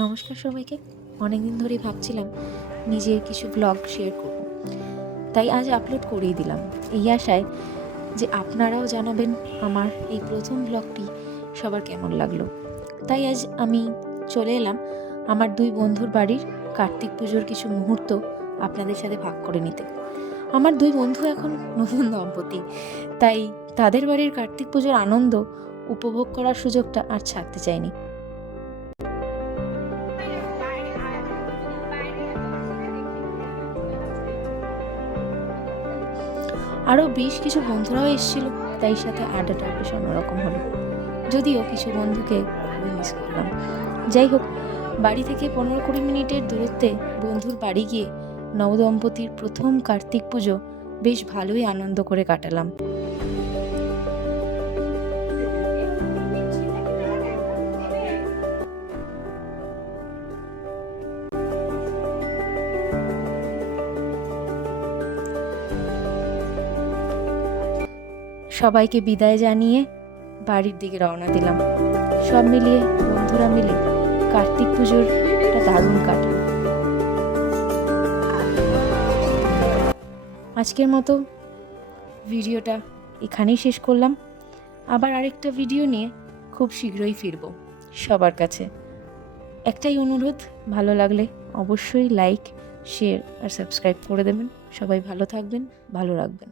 নমস্কার সবাইকে। অনেকদিন ধরেই ভাবছিলাম নিজের কিছু ব্লগ শেয়ার করব, তাই আজ আপলোড করেই দিলাম, এই আশায় যে আপনারাও জানাবেন আমার এই প্রথম ব্লগটি সবার কেমন লাগলো। তাই আজ আমি চলে এলাম আমার দুই বন্ধুর বাড়ির কার্তিক পুজোর কিছু মুহূর্ত আপনাদের সাথে ভাগ করে নিতে। আমার দুই বন্ধু এখন নতুন দম্পতি, তাই তাদের বাড়ির কার্তিক পুজোর আনন্দ উপভোগ করার সুযোগটা আর ছাড়তে চাইনি। আরও বেশ কিছু বন্ধুরাও এসেছিল, তাই সাথে আড্ডাটা বেশ অন্যরকম হলো, যদিও কিছু বন্ধুকে খুবই মিস করলাম। যাই হোক, বাড়ি থেকে 15-20 মিনিটের দূরত্বে বন্ধুর বাড়ি গিয়ে নবদম্পতির প্রথম কার্তিক পুজো বেশ ভালোই আনন্দ করে কাটালাম। সবাইকে বিদায় জানিয়ে বাড়ির দিকে রওনা দিলাম। সব মিলিয়ে বন্ধুরা মিলে কার্তিক পুজোরটা দারুণ কাটল। আজকের মতো ভিডিওটা এখানেই শেষ করলাম। আবার আরেকটা ভিডিও নিয়ে খুব শীঘ্রই ফিরব। সবার কাছে একটাই অনুরোধ, ভালো লাগলে অবশ্যই লাইক, শেয়ার আর সাবস্ক্রাইব করে দেবেন। সবাই ভালো থাকবেন, ভালো রাখবেন।